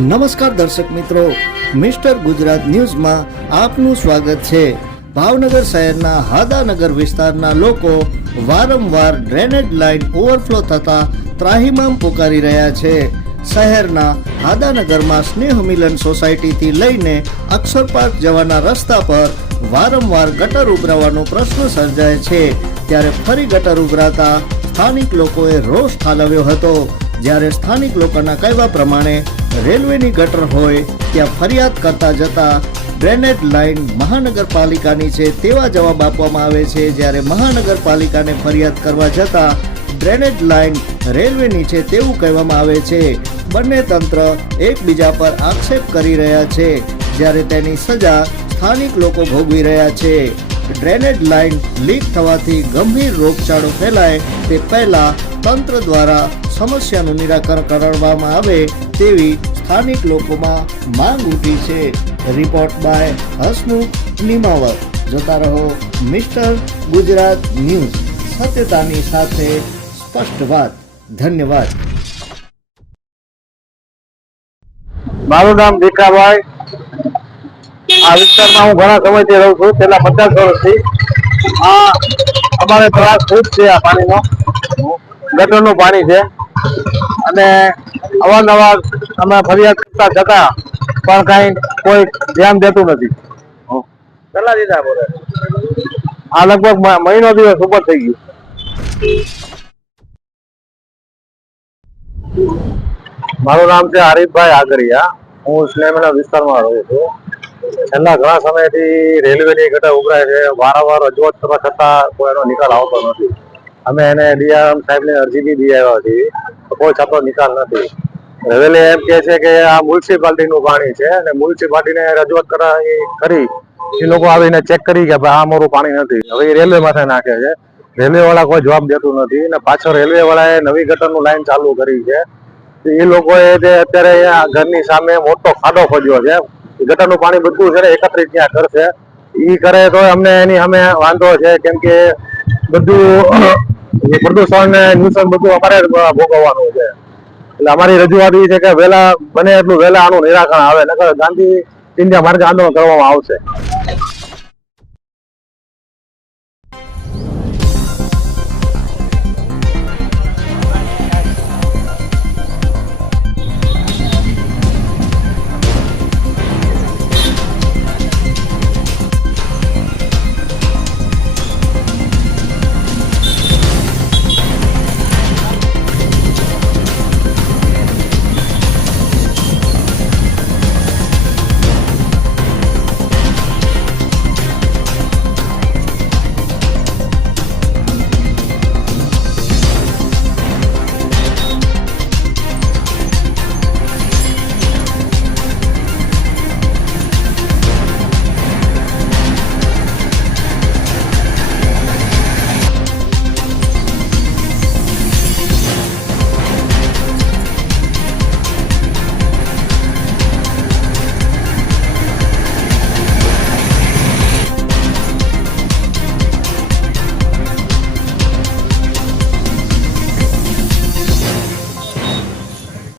નમસ્કાર દર્શક મિત્રો, મિસ્ટર ગુજરાત ન્યૂઝમાં આપનું સ્વાગત છે। ભાવનગર શહેરના હાદાનગર વિસ્તારના લોકો વારંવાર ડ્રેનેજ લાઇન ઓવરફ્લો થતા ત્રાહિમામ પોકારી રહ્યા છે। શહેરના હાદાનગરમાં સ્નેહ મિલન સોસાયટીથી લઈને અક્ષર પાર્ક જવાના રસ્તા પર વારંવાર ગટર ઉભરાવાનો પ્રશ્ન સર્જાય છે। ત્યારે ફરી ગટર ઉભરાતા સ્થાનિક લોકોએ રોષ ઠાલવ્યો હતો। જ્યારે સ્થાનિક લોકોના કહેવા પ્રમાણે રેલવેની ગટર હોય ત્યાં ફરિયાદ કરતા જતા ડ્રેનેજ લાઇન મહાનગરપાલિકાની છે તેવા જવાબ આપવામાં આવે છે। જ્યારે મહાનગરપાલિકાને ફરિયાદ કરવા જતા ડ્રેનેજ લાઇન રેલવેની છે તેવું કહેવામાં આવે છે। બંને તંત્ર એકબીજા પર આક્ષેપ કરી રહ્યા છે, જ્યારે તેની સજા સ્થાનિક લોકો ભોગવી રહ્યા છે। ડ્રેનેજ લાઇન લીક થવાથી ગંભીર રોગચાળો ફેલાય તે પહેલા તંત્ર દ્વારા સમસ્યાનું નિરાકરણ કરવામાં આવે તેવી સ્થાનિક લોકોમાં માંગ ઉઠી છે। Report by Hasmukh Nimavar. જોતા રહો મિસ્ટર ગુજરાત ન્યૂઝ, સત્યતાની સાથે સ્પષ્ટ વાત। ધન્યવાદ। મારું નામ ભીખાભાઈ। આ વિસ્તારમાં હું ઘણા સમયથી રહું છું, છેલ્લા 50 વર્ષથી। આ અમારે ત્રાસ ખૂબ છે આ પાણીનો, ગટરનું પાણી છે અને અવારનવાર અમે ફરિયાદ કરતા છતાં પણ કાંઈ કોઈ ધ્યાન દેતું નથી। કેટલા દીધા બોલે? આ લગભગ મહિનો દિવસ ઉપર થઈ ગયું। મારું નામ છે હરીફભાઈ આગરિયા। હું સ્નેહમિલન વિસ્તારમાં રહું છું। છેલ્લા ઘણા સમયથી રેલવેની ગટર ઉભરાય છે। વારંવાર રજૂઆત કરવા છતાં કોઈ એનો નિકાલ આવતો નથી। અમે એને ડીઆરએમ સાહેબને અરજી બી દી આવ્યા હતી, કોઈ છતો નિકાલ નથી। રેલવે એમ કહે છે કે આ મ્યુનિસિપાલિટીનું પાણી છે અને મ્યુનિસિપાલિટીને રજૂઆત કરી એ લોકો આવીને ચેક કરી કે આ અમારું પાણી નથી। હવે એ રેલવે માથે નાખે છે। રેલવે વાળા કોઈ જવાબ દેતું નથી અને પાછળ રેલવે વાળાએ નવી ગટરનું લાઈન ચાલુ કરી છે। એ લોકોએ જે અત્યારે ઘરની સામે મોટો ખાડો ખોદ્યો છે, ગટરનું પાણી બધું છે એકત્રિત ત્યાં કરશે। એ કરે તો અમને એની સામે વાંધો છે, કેમ કે બધું પ્રદૂષણ ને ન્યુસન બધું અમારે ભોગવવાનું છે। એટલે અમારી રજૂઆત એ છે કે વહેલા બને એટલું વહેલા આનું નિરાકરણ આવે, નકર ગાંધી ઇન્ડિયા માર્ગે આંદોલન કરવામાં આવશે।